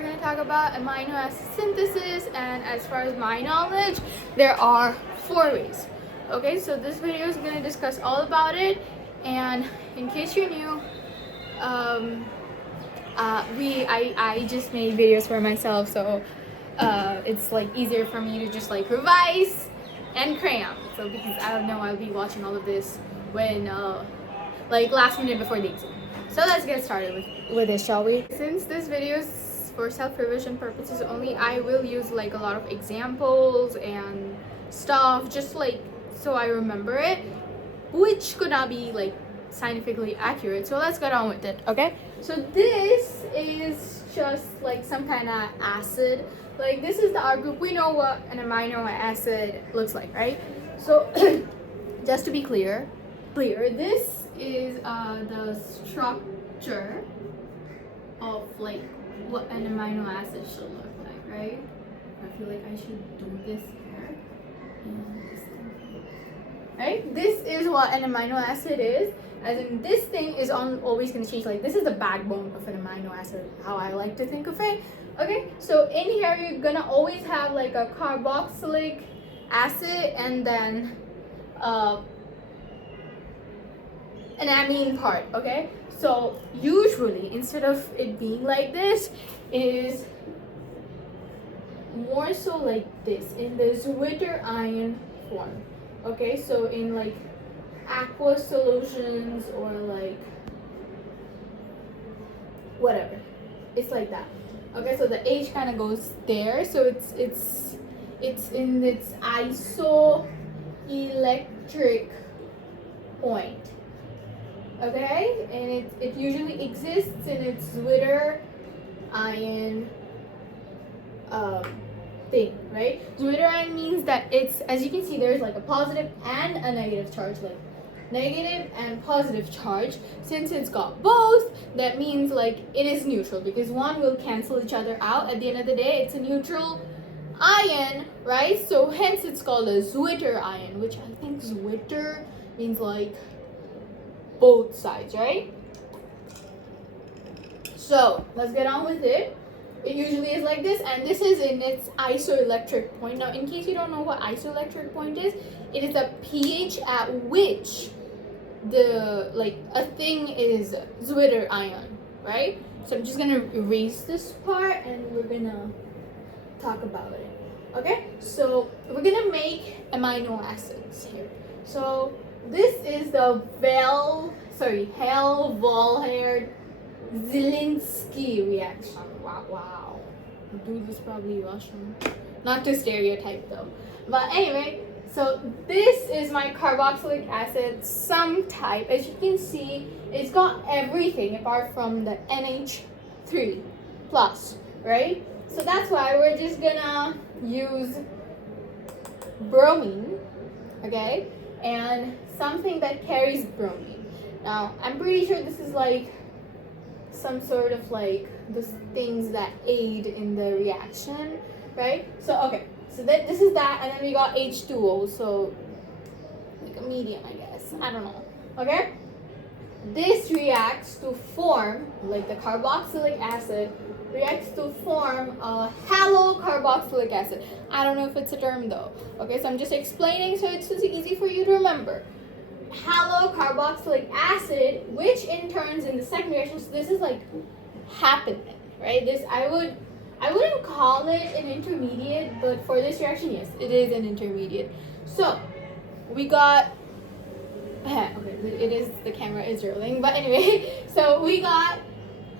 we're going to talk about amino acid synthesis, and as far as my knowledge, there are 4 ways. Okay, so this video is going to discuss all about it, and in case you're new, I just made videos for myself, so it's like easier for me to just like revise and cram. So because I don't know, I'll be watching all of this when like last minute before the exam. So let's get started with this, shall we? Since this video is for self-revision purposes only, I will use like a lot of examples and stuff, just like so I remember it, which could not be like scientifically accurate. So let's get on with it, okay? So this is just like some kind of acid. Like this is the R group. We know what an amino acid looks like, right? So just to be clear, this is the structure of like what an amino acid should look like, right? I feel like I should do this here. Right? This is what an amino acid is. As in, this thing is always going to change. Like, this is the backbone of an amino acid, how I like to think of it. Okay? So, in here, you're going to always have like a carboxylic acid and then an amine part. Okay? So, usually, instead of it being like this, it is more so like this, in the Zwitter ion form. Okay, so in like aqueous solutions or like whatever, it's like that. Okay, so the H kind of goes there, so it's in its isoelectric point. Okay, and it usually exists in its Zwitter ion thing, right? Zwitter ion means that it's, as you can see, there's like a positive and a negative charge, like negative and positive charge. Since it's got both, that means like it is neutral, because one will cancel each other out. At the end of the day, it's a neutral ion, right? So hence it's called a Zwitter ion, which I think Zwitter means like both sides, right? So let's get on with it. It usually is like this, and this is in its isoelectric point. Now, in case you don't know what isoelectric point is, it is the pH at which the a thing is Zwitter ion, right? So I'm just gonna erase this part, and we're gonna talk about it. Okay? So we're gonna make amino acids here. So this is the Hell-Zolhard-Zeilinkii reaction. Wow. Dude is probably Russian. Not to stereotype though. But anyway, so this is my carboxylic acid, some type. As you can see, it's got everything apart from the NH3 plus, right? So that's why we're just gonna use bromine, okay? And something that carries bromine. Now, I'm pretty sure this is like some sort of like the things that aid in the reaction, right? So okay, so this is that, and then we got H2O, so like a medium, I guess. I don't know. Okay? This reacts to form, like the carboxylic acid reacts to form a halocarboxylic acid. I don't know if it's a term though. Okay, so I'm just explaining so it's easy for you to remember. Halocarboxylic acid, which in turns in the second reaction, so this is like happening, right? This I wouldn't call it an intermediate, but for this reaction, yes, it is an intermediate. So we got okay, it is, the camera is rolling, but anyway, so we got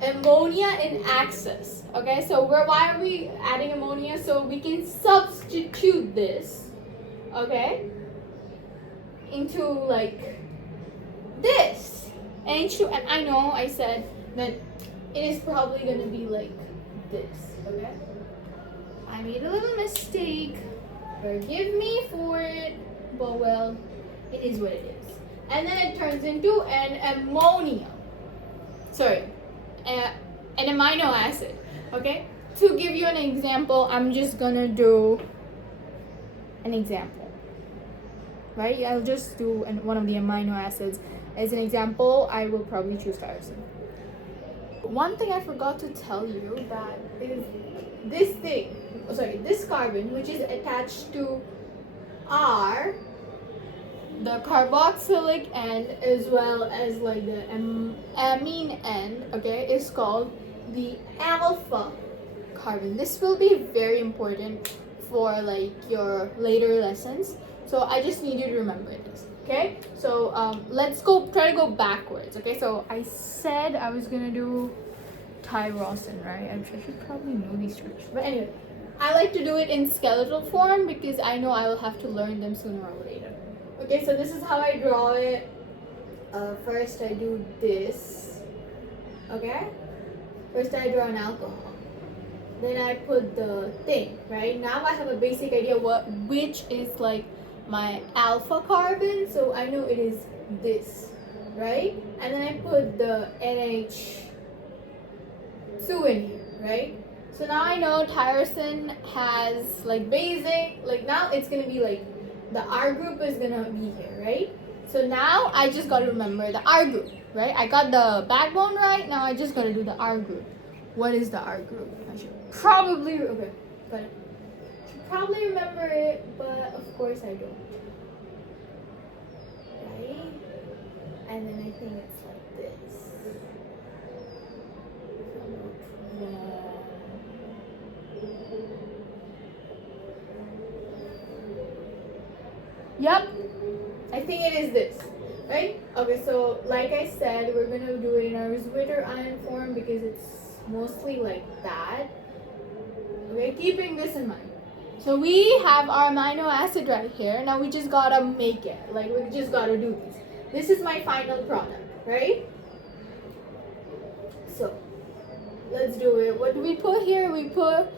ammonia in excess. Okay, so why are we adding ammonia? So we can substitute this, okay, into like this H2, and I know I said that it is probably gonna be like this, okay? I made a little mistake, forgive me for it, but well, it is what it is. And then it turns into an amino acid, okay? To give you an example, I'm just gonna do an example, right? I'll just do one of the amino acids. As an example, I will probably choose tyrosine. One thing I forgot to tell you that is this thing, this carbon which is attached to R, the carboxylic end as well as like the amine end, okay, is called the alpha carbon. This will be very important for like your later lessons, so I just need you to remember this, okay? So let's try to go backwards, okay? So I said I was gonna do tyrosine, right? I should probably know these structures, but anyway, I like to do it in skeletal form because I know I will have to learn them sooner or later. Okay, so this is how I draw it. First I do this, okay? First I draw an alcohol. Then I put the thing, right? Now I have a basic idea which is like my alpha carbon, so I know it is this, right? And then I put the NH2 in here, right? So now I know tyrosine has like basic, like now it's gonna be like the R group is gonna be here, right? So now I just gotta remember the R group, right? I got the backbone right, now I just gotta do the R group. What is the R group? I should probably, okay, got it. Should probably remember it, but of course I don't. Right? And then I think it's like this. Yep, I think it is this, right? Okay, so like I said, we're gonna do it in our Zwitter ion form because it's mostly like that. Okay, keeping this in mind. So we have our amino acid right here. Now we just gotta make it. Like we just gotta do this. This is my final product, right? So let's do it. What do we put here? We put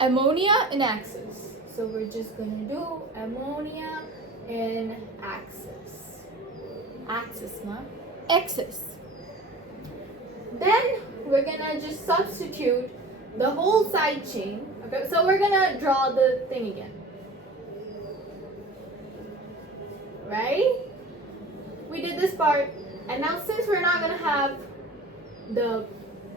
ammonia in axis. So we're just gonna do ammonia in axis. Axis, not axis. Then we're gonna just substitute the whole side chain. Okay, so we're gonna draw the thing again. Right? We did this part, and now since we're not gonna have the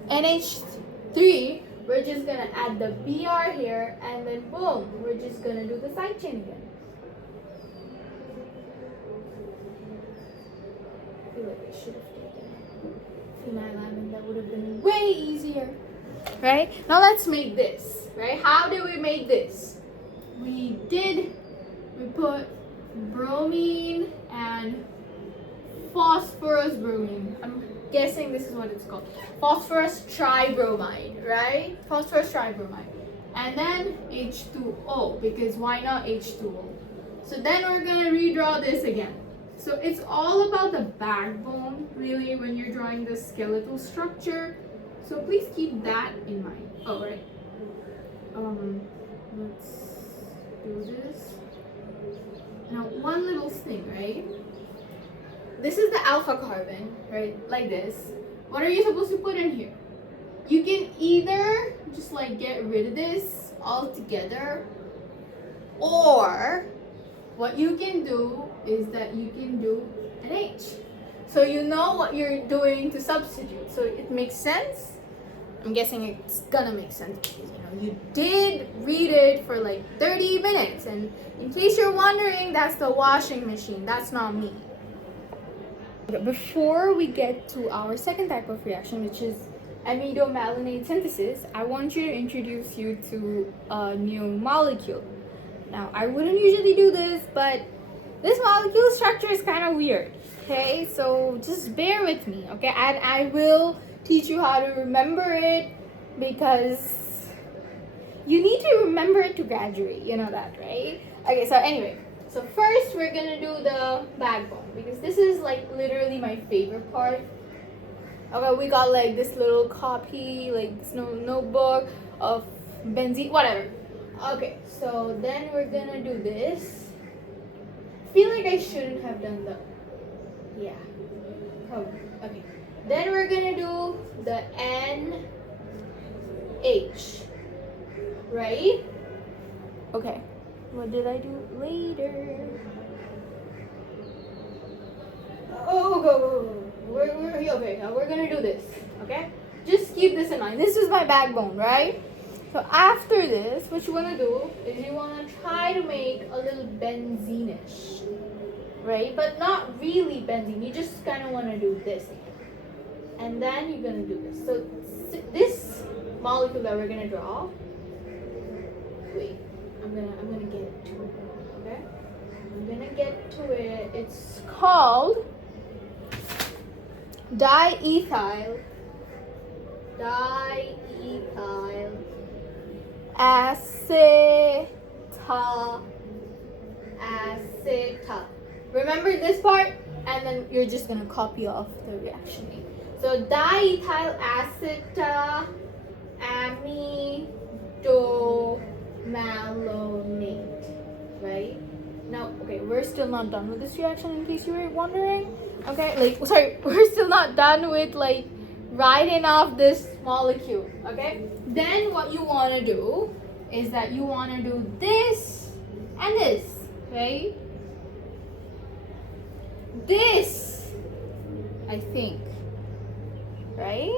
NH3, we're just gonna add the Br here, and then boom, we're just gonna do the side chain again. I feel like I should have taken phenylalanine, that would have been way easier. Right? Now let's make this. Right? How do we make this? We put bromine and phosphorus bromine. I'm guessing this is what it's called. Phosphorus tribromide, right? Phosphorus tribromide. And then H2O, because why not H2O? So then we're gonna redraw this again. So it's all about the backbone, really, when you're drawing the skeletal structure. So please keep that in mind. Oh, right. Let's do this. Now, one little thing, right? This is the alpha carbon, right? Like this. What are you supposed to put in here? You can either just like get rid of this altogether, or what you can do is that you can do an H. So you know what you're doing to substitute. So it makes sense. I'm guessing it's gonna make sense because you did read it for like 30 minutes. And in case you're wondering, that's the washing machine. That's not me. Before we get to our second type of reaction, which is amidomalonate synthesis, I want you to introduce you to a new molecule. Now, I wouldn't usually do this, but this molecule structure is kind of weird, okay? So just bear with me, okay? And I will teach you how to remember it because you need to remember it to graduate, you know that, right? Okay, so anyway, so first we're gonna do the backbone because this is like literally my favorite part. Okay, we got like this little copy, like this notebook of benzene, whatever. Okay, so then we're gonna do this. I feel like I shouldn't have done the, yeah, probably. Okay, then we're gonna do the NH, right? Okay, what did I do later? Oh, go. we're gonna do this, okay? Just keep this in mind. This is my backbone, right? So after this, what you wanna do is you wanna try to make a little benzene-ish, right? But not really benzene. You just kind of wanna do this, and then you're gonna do this. So this molecule that we're gonna draw. Wait, I'm gonna get to it. Okay, I'm gonna get to it. It's called diethyl aceta. Remember this part, and then you're just gonna copy off the reaction name. So diethyl aceta amidomalonate, right? Now, okay, we're still not done with this reaction, in case you were wondering. Okay, we're still not done with writing off this molecule. Okay, then what you want to do is that you want to do this and this, right? This, I think, right?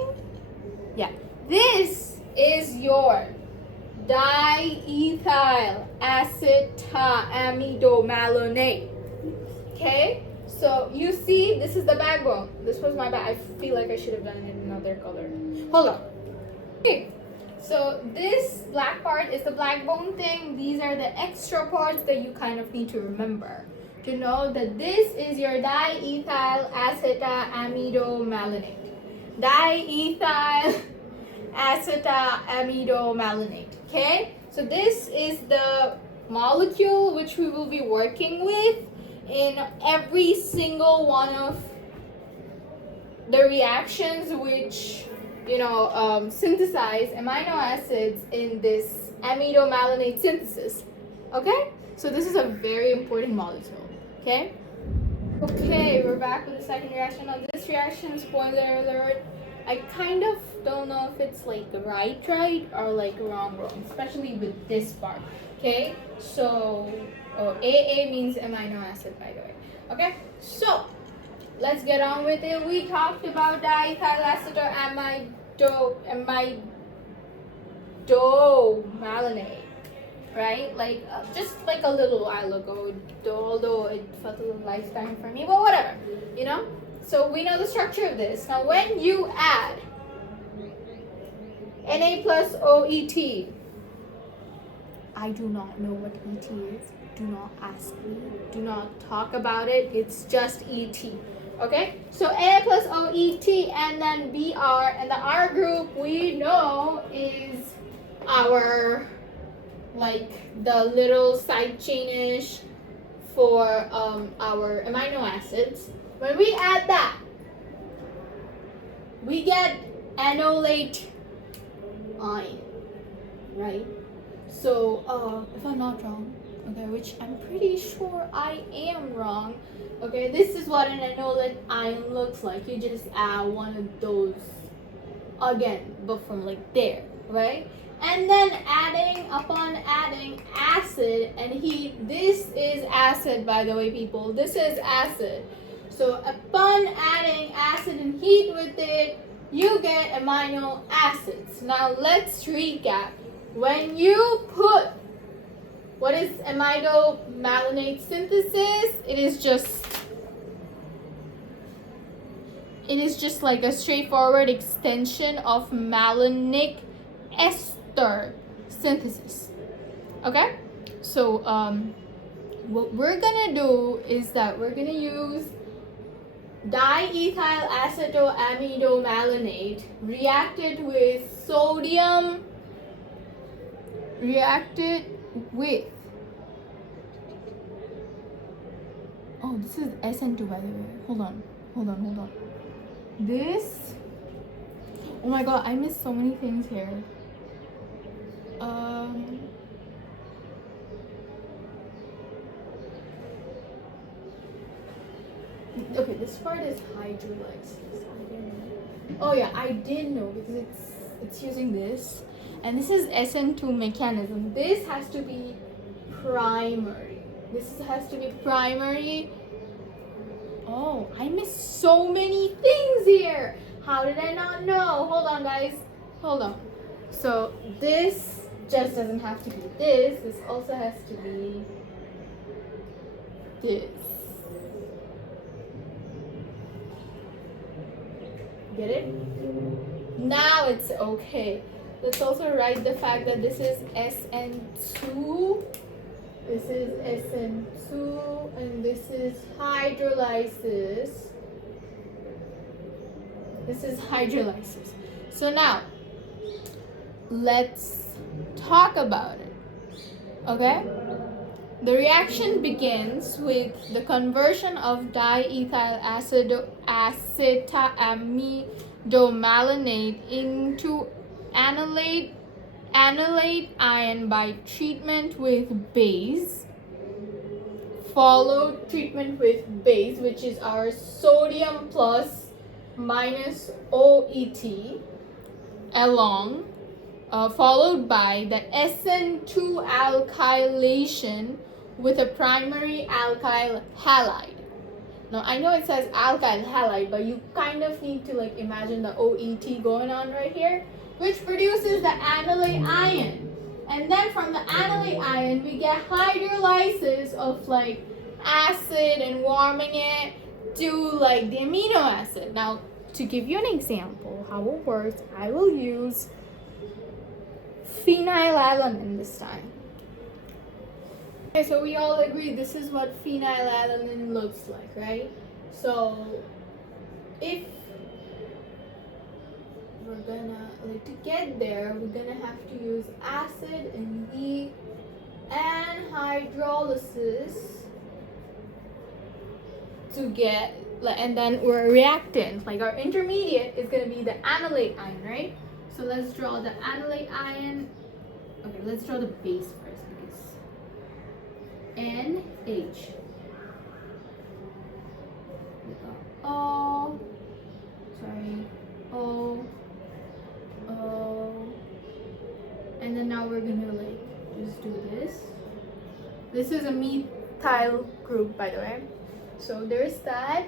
Yeah, this is your diethyl acetamidomalonate. Okay, so you see, this is the backbone. This was my back. I feel like I should have done it in another color. Hold on. Okay, so this black part is the backbone thing. These are the extra parts that you kind of need to remember to know that this is your diethyl acetamidomalonate. Diethyl acetamidomalonate. Okay, so this is the molecule which we will be working with in every single one of the reactions which synthesize amino acids in this amidomalonate synthesis. Okay, so this is a very important molecule. Okay, we're back with the second reaction. Now this reaction, spoiler alert, I kind of don't know if it's right or wrong, especially with this part. Okay, so AA means amino acid, by the way. Okay, so let's get on with it. We talked about diethyl amidomalonate, right? Just a little while ago, although it felt a little lifetime for me, but whatever, So we know the structure of this. Now when you add Na plus OET, I do not know what ET is. Do not ask me. Do not talk about it. It's just ET. Okay? So Na plus OET and then Br, and the R group we know is our the little side chainish for our amino acids. When we add that, we get enolate ion, right? So if I'm not wrong, okay, which I'm pretty sure I am wrong, okay, this is what an enolate ion looks like. You just add one of those again, but from there, right? And then upon adding acid and heat, this is acid, by the way, people. This is acid. So upon adding acid and heat with it, you get amino acids. Now let's recap. When you put what is amidomalonate synthesis, it is just like a straightforward extension of malonic ester synthesis. Okay? So what we're gonna do is that we're gonna use diethyl acetoamidomalonate reacted with sodium, this is SN2, by the way. Hold on. This, oh my god, I missed so many things here. Okay, this part is hydrolysis. Oh yeah, I did know because it's using this, and this is SN2 mechanism. This has to be primary. Oh, I missed so many things here. How did I not know? Hold on, guys. Hold on. So this just doesn't have to be this. This also has to be this. Get it? Now it's okay. Let's also write the fact that this is SN2. This is SN2 and this is hydrolysis. This is hydrolysis. So now, let's talk about it. Okay? The reaction begins with the conversion of diethyl amidomalonate into analate ion by treatment with base, followed treatment with base, which is our sodium plus minus OET, along, followed by the SN2 alkylation with a primary alkyl halide. Now I know it says alkyl halide, but you kind of need to like imagine the OET going on right here, which produces the analate ion. And then from the analate ion, we get hydrolysis of like acid and warming it to like the amino acid. Now, to give you an example how it works, I will use phenylalanine this time. Okay, so we all agree this is what phenylalanine looks like, right? So if we're gonna, like, to get there, we're gonna have to use acid and heat and hydrolysis to get, and then our reactant, like our intermediate, is gonna be the analate ion, right? So let's draw the analate ion. Okay, let's draw the base first because NH. O, sorry, O, and then now we're gonna like just do this. This is a methyl group, by the way. So there's that,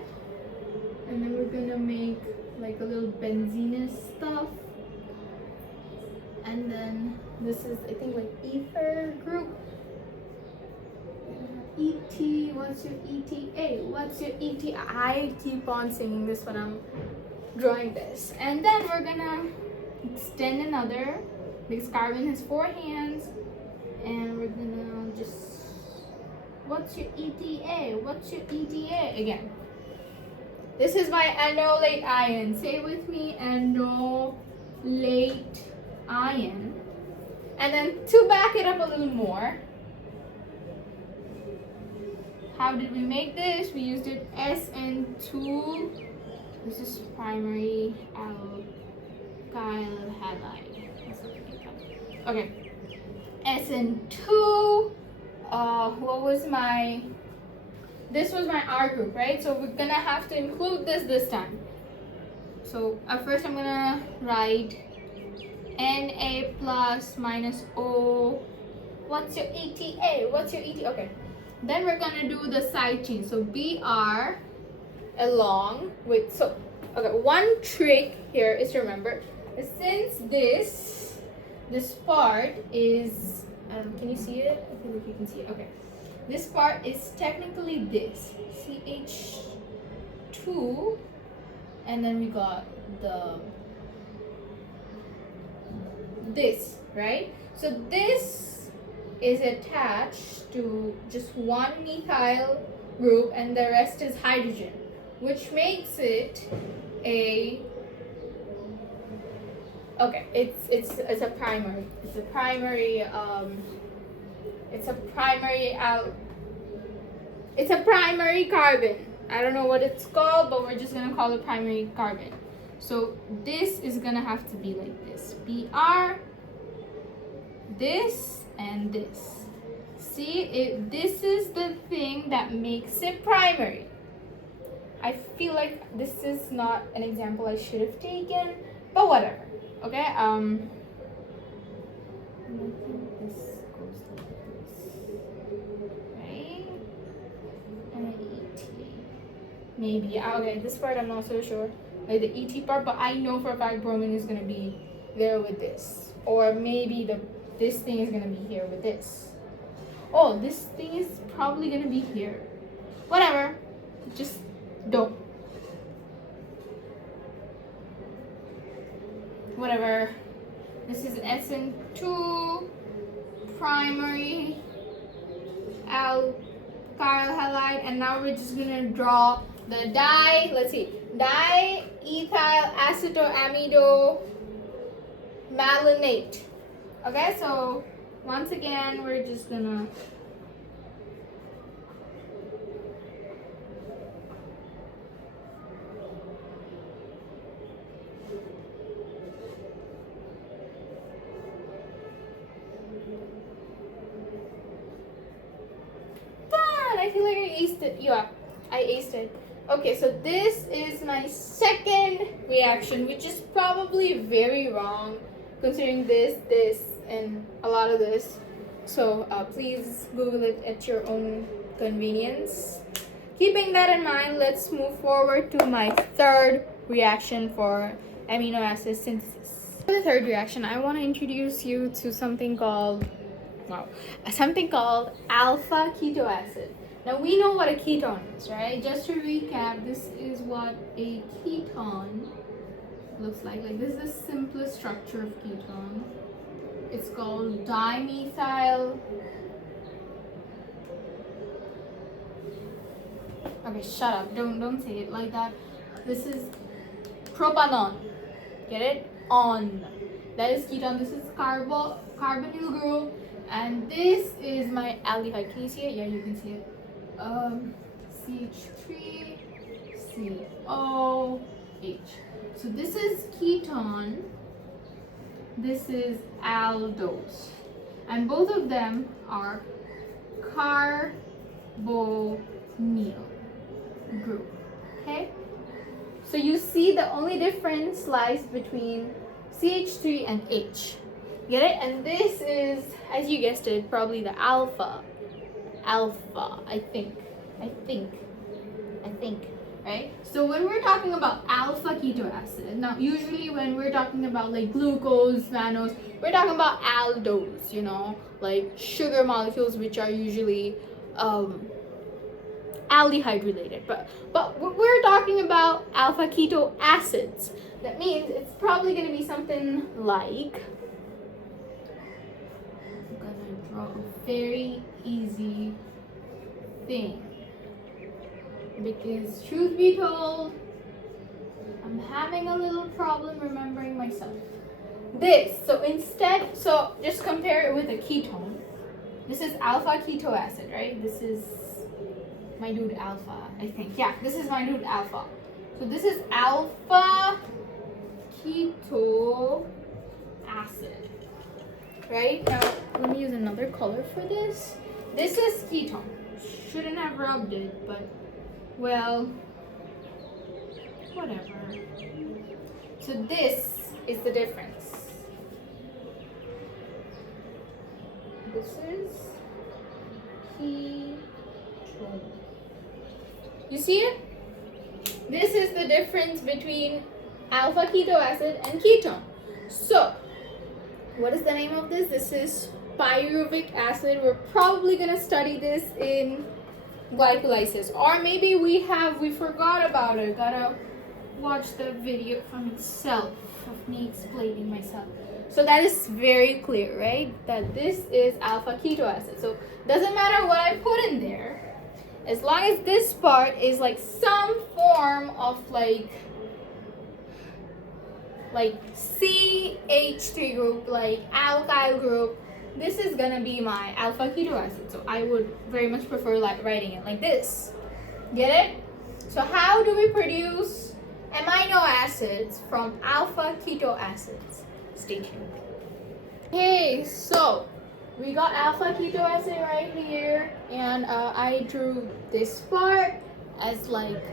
and then we're gonna make like a little benzenous stuff, and then this is, I think, like ether group. ET, what's your ETA? What's your ET? I keep on singing this when I'm drawing this. And then we're gonna extend another, because carbon has 4 hands, and we're gonna just, what's your ETA? What's your ETA? Again, this is my enolate ion. Say it with me, enolate ion. And then to back it up a little more, how did we make this? We used it SN2. This is primary alkyl halide. Okay. SN2. What was my? This was my R group, right? So we're gonna have to include this time. So at first I'm gonna write Na plus minus O. What's your ETA? What's your ETA? Okay. Then we're gonna do the side chain. So Br along with, so okay, one trick here is to remember, since this part is, can you see it? I feel like you can see it. Okay. This part is technically this CH2, and then we got this, right? So this is attached to just one methyl group and the rest is hydrogen, which makes it a, okay, it's a primary. It's a primary it's a primary carbon. I don't know what it's called, but we're just gonna call it primary carbon. So this is gonna have to be like this. Br, this, and this. See, this is the thing that makes it primary. I feel like this is not an example I should have taken, but whatever. Okay, I think this goes like this, right? And then ET. maybe. Okay, this part I'm not so sure. Like the ET part, but I know for a fact bromine is gonna be there with this. Or maybe this thing is gonna be here with this. Oh, this thing is probably gonna be here. Whatever. Just don't. Whatever. This is SN2 primary alkyl halide, and now we're just gonna draw the diethyl acetoamidomalonate. Okay, so once again, we're just gonna I feel like I aced it. Yeah, I aced it. Okay, so this is my second reaction, which is probably very wrong considering this, and a lot of this. So please Google it at your own convenience. Keeping that in mind, let's move forward to my third reaction for amino acid synthesis. For the third reaction, I want to introduce you to something called alpha keto acid. Now we know what a ketone is, right? Just to recap, this is what a ketone looks like. Like, this is the simplest structure of ketone. It's called dimethyl. Okay, shut up. Don't say it like that. This is propanol. Get it? On. That is ketone. This is carbonyl group. And this is my aldehyde. Can you see it? Yeah, you can see it. CH3 COH. So this is ketone. This is aldose. And both of them are carbonyl group. Okay? So you see the only difference lies between CH3 and H. Get it? And this is, as you guessed it, probably the alpha, I think, right? So when we're talking about alpha keto acid, now usually when we're talking about like glucose, mannose, we're talking about aldose, you know, like sugar molecules, which are usually aldehyde related. But we're talking about alpha keto acids. That means it's probably going to be something like, I'm gonna draw a very easy thing, because truth be told, I'm having a little problem remembering myself. So just compare it with a ketone. This is alpha keto acid, right? This is my dude alpha, I think. Yeah, this is my dude alpha. So this is alpha keto acid, right? Now let me use another color for this. This is ketone. Shouldn't have rubbed it, but well, whatever. So this is the difference. This is ketone. You see it? This is the difference between alpha keto acid and ketone. So, what is the name of this? This is pyruvic acid. We're probably gonna study this in glycolysis, or maybe we forgot about it. Gotta watch the video from itself of me explaining myself. So that is very clear, right? That this is alpha keto acid. So doesn't matter what I put in there, as long as this part is like some form of like CH3 group, like alkyl group, this is gonna be my alpha keto acid. So I would very much prefer like writing it like this. Get it? So how do we produce amino acids from alpha keto acids? Stay tuned. Okay, so we got alpha keto acid right here, and I drew this part as like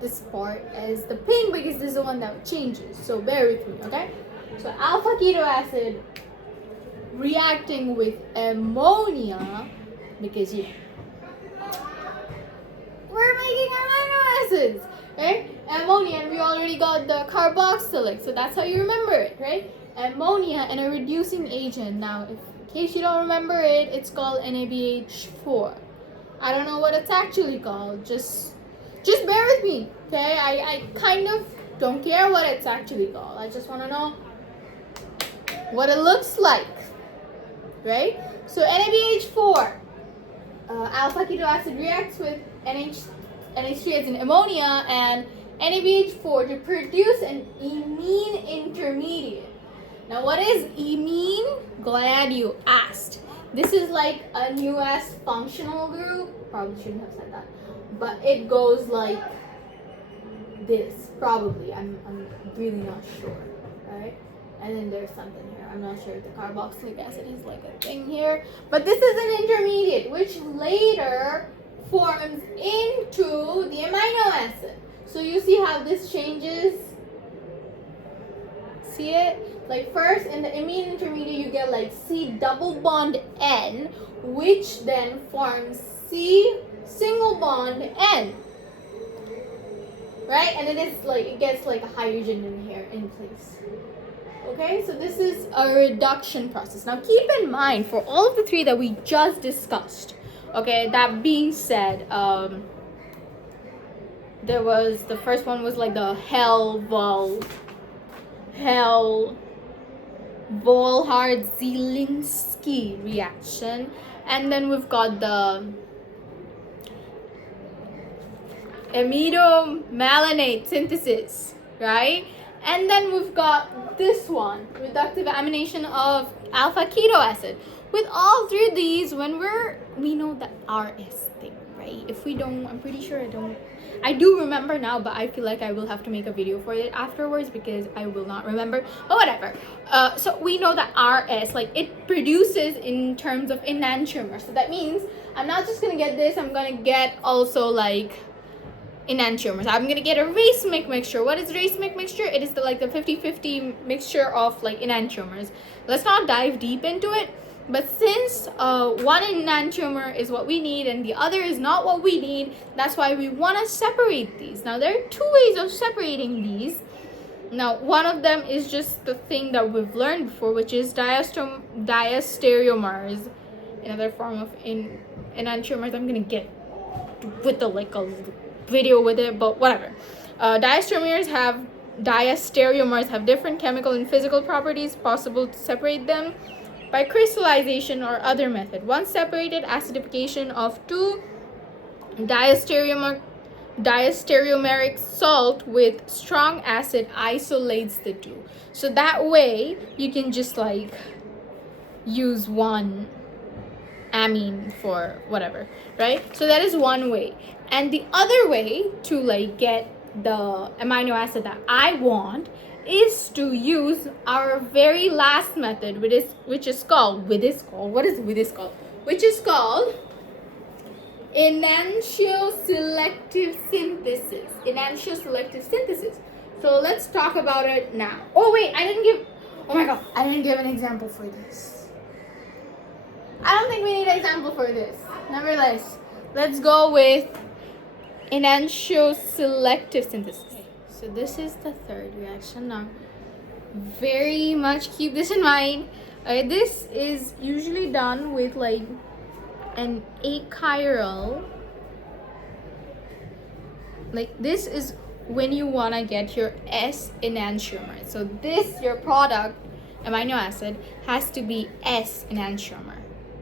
this part as the pink because this is the one that changes. So bear with me, okay? So alpha keto acid reacting with ammonia, because we're making amino acids, right? Ammonia, and we already got the carboxylic, so that's how you remember it, right? Ammonia and a reducing agent. Now, in case you don't remember it, it's called NaBH4. I don't know what it's actually called. Just bear with me, okay? I kind of don't care what it's actually called. I just want to know what it looks like, right? So NaBH4, alpha keto acid reacts with NH3 as in ammonia and NaBH4 to produce an amine intermediate. Now, what is amine? Glad you asked. This is like a newest functional group. Probably shouldn't have said that, but it goes like this. Probably. I'm really not sure, right? And then there's something here. I'm not sure if the carboxylic acid is like a thing here, but this is an intermediate which later forms into the amino acid. So you see how this changes? See it? Like first in the amine intermediate you get like C double bond N, which then forms C single bond N. Right? And it gets like a hydrogen in here in place. Okay, so this is a reduction process. Now keep in mind for all of the three that we just discussed, okay, that being said, there was, the first one was like the Hell-Zolhard-Zeilinkii reaction, and then we've got the Amidomalonate synthesis, right? And then we've got this one, reductive amination of alpha keto acid. With all three of these, we know the RS thing, right? If we don't, I'm pretty sure I do remember now, but I feel like I will have to make a video for it afterwards because I will not remember, but whatever. So we know that RS, like it produces in terms of enantiomer. So that means I'm not just gonna get this, I'm gonna get also like enantiomers. I'm gonna get a racemic mixture. What is racemic mixture? It is the 50-50 mixture of like enantiomers. Let's not dive deep into it, but since one enantiomer is what we need and the other is not what we need, that's why we want to separate these. Now there are two ways of separating these. Now one of them is just the thing that we've learned before, which is diastereomers, another form of enantiomers. I'm gonna get with the like a video with it, but whatever. Diastereomers have different chemical and physical properties. Possible to separate them by crystallization or other method. Once separated, acidification of two diastereomeric salt with strong acid isolates the two. So that way you can just like use one amine for whatever, right? So that is one way. And the other way to like get the amino acid that I want is to use our very last method, which is called Enantioselective synthesis. So let's talk about it now. Oh wait, I didn't give an example for this. I don't think we need an example for this. Nevertheless, let's go with enantioselective synthesis. So this is the third reaction. Now, very much keep this in mind. This is usually done with like an achiral. Like this is when you want to get your S enantiomer. So this, your product, amino acid, has to be S enantiomer.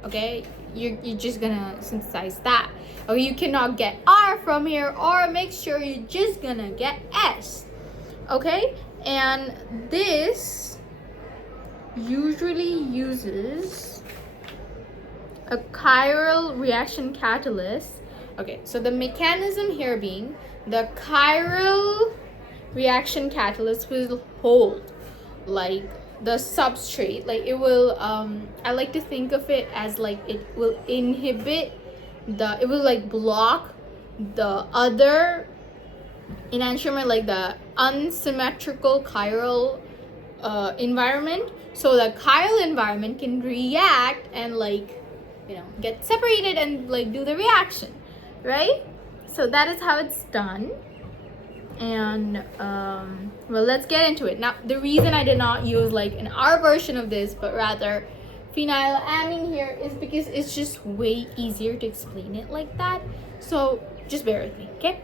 Okay? You're just gonna synthesize that. Or you cannot get R from here, or make sure you're just gonna get S. Okay? And this usually uses a chiral reaction catalyst. Okay, so the mechanism here being the chiral reaction catalyst will hold like the substrate, like it will I like to think of it as like it will block the other enantiomer, like the unsymmetrical chiral environment, so the chiral environment can react and like get separated and like do the reaction, right? so that is how it's done. And well, let's get into it. Now, the reason I did not use like an R version of this, but rather phenylamine here, is because it's just way easier to explain it like that. So just bear with me, okay?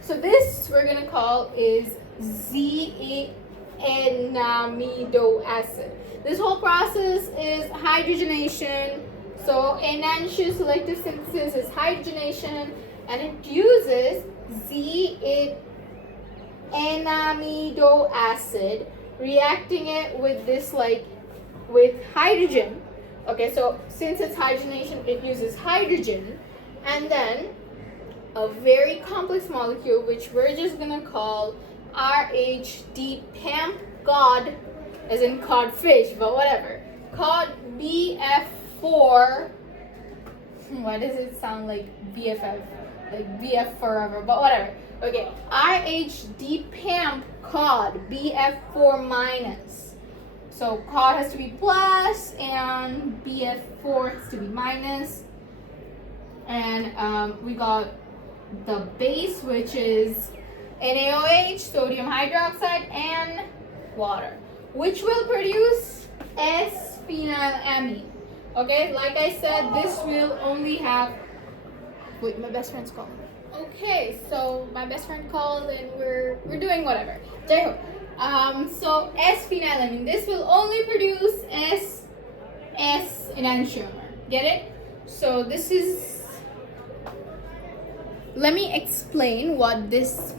So this we're gonna call is Z-enamido acid. This whole process is hydrogenation. So enantioselective synthesis is hydrogenation, and it uses Z-enamido acid, reacting it with this with hydrogen. Okay, so since it's hydrogenation, it uses hydrogen, and then a very complex molecule which we're just gonna call RHD-PAMP cod, as in codfish, but whatever. Cod BF4. Why does it sound like BFF? Like BF forever, but whatever. Okay, RHD-PAMP cod BF4 minus. So cod has to be plus and BF4 has to be minus. And we got the base, which is NaOH, sodium hydroxide, and water, which will produce S-phenylamine. Okay, like I said, this will only have. Wait, my best friend's calling. Okay, so my best friend called and we're doing whatever. So S-phenylamine. This will only produce S enantiomer. Get it? So this is. Let me explain what this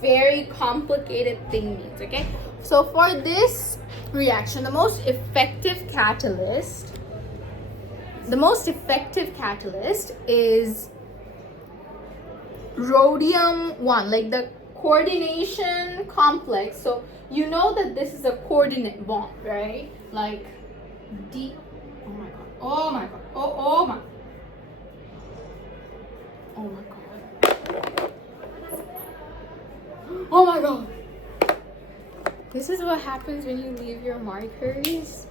very complicated thing means, okay? So for this reaction, the most effective catalyst is rhodium 1, like the coordination complex. So you know that this is a coordinate bond, right? Like D. Oh my god. Oh my god. Oh my. Oh my god. Oh my god. This is what happens when you leave your markers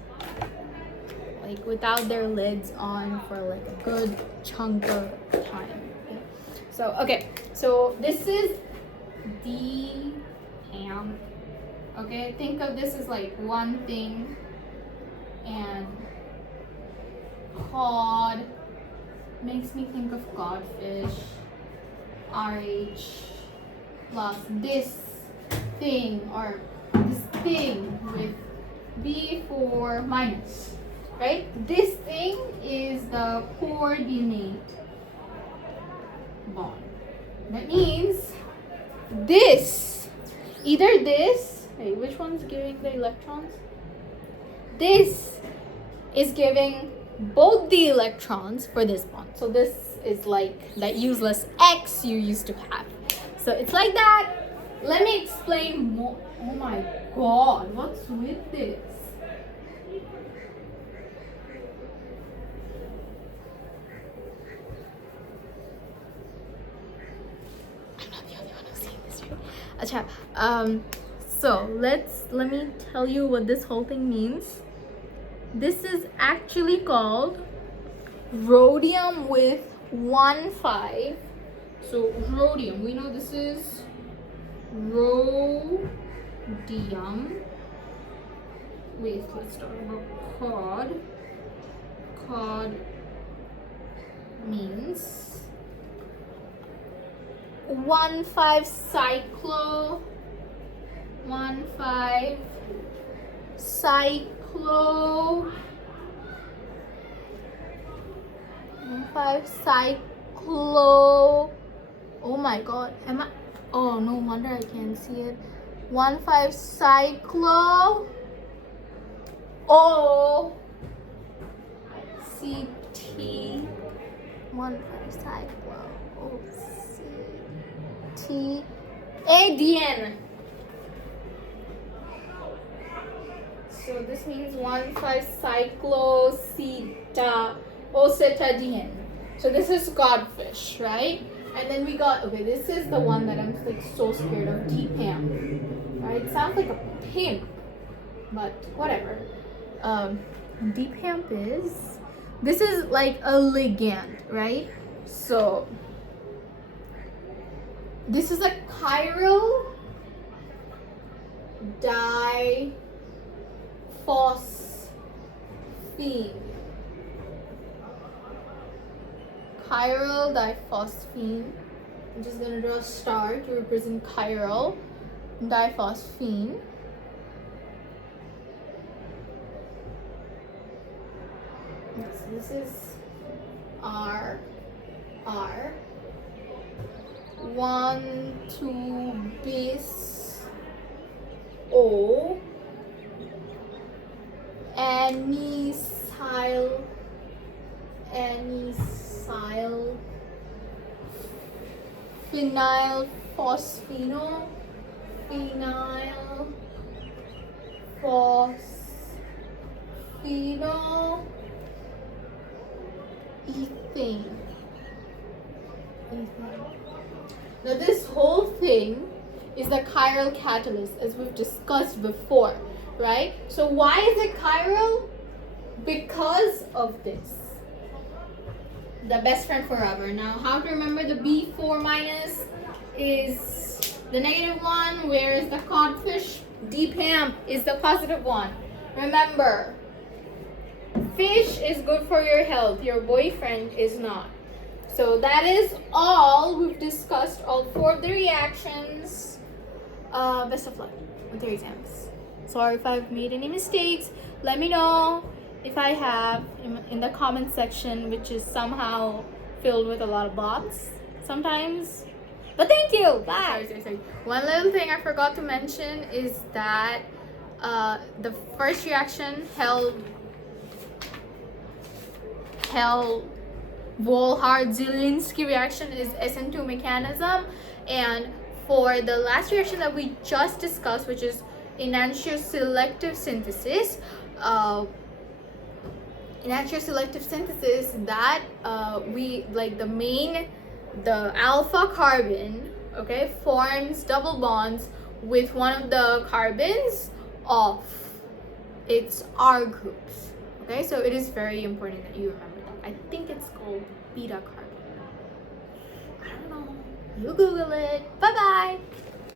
like without their lids on for like a good chunk of time. Okay. So this is D-PAMP. Okay, think of this as like one thing, and cod makes me think of codfish. RH plus this thing or this thing with B4 minus, right? This thing is the coordinate bond. That means this, either this, hey, which one's giving the electrons? This is giving both the electrons for this bond. So this is like that useless X you used to have. So it's like that. Let me explain more. Oh my god, what's with this? I'm not the only one who's seeing this, right? So let me tell you what this whole thing means. This is actually called rhodium with 1,5. So rhodium, we know this is rhodium. Wait, let's start over. Cod means 1,5 cyclo. 1,5 cyclo. 1,5 cyclo. Oh my god, am I? Oh, no wonder I can't see it. 1,5 cyclo. O CT. 1,5 cyclo. O CT. ADN. So this means 1,5 cycloocetadine. So this is codfish, right? And then we got, okay, this is the one that I'm like so scared of, D-PAMP. Right? It sounds like a pimp, but whatever. D-PAMP is, this is like a ligand, right? So This is a chiral diphosphine. Chiral diphosphine. I'm just gonna draw a star to represent chiral diphosphine. So this is R. 1, 2 bis O anisyl phenyl phosphino ethane. Now this whole thing is the chiral catalyst, as we've discussed before, right? So why is it chiral? Because of this. The best friend forever. Now how to remember the B4 minus is the negative one, whereas the codfish DPAM is the positive one. Remember, fish is good for your health, your boyfriend is not. So that is all. We've discussed all 4 of the reactions. Best of luck with your exams. Sorry if I've made any mistakes. Let me know if I have in the comment section, which is somehow filled with a lot of bots sometimes. But thank you. Bye. Sorry. One little thing I forgot to mention is that the first reaction, Hell-Zolhard-Zeilinkii reaction, is SN2 mechanism, and for the last reaction that we just discussed, which is enantioselective synthesis, that we like the alpha carbon, okay, forms double bonds with one of the carbons of its R groups. Okay, so it is very important that you remember that. I think it's called beta carbon. I don't know. You Google it. Bye bye.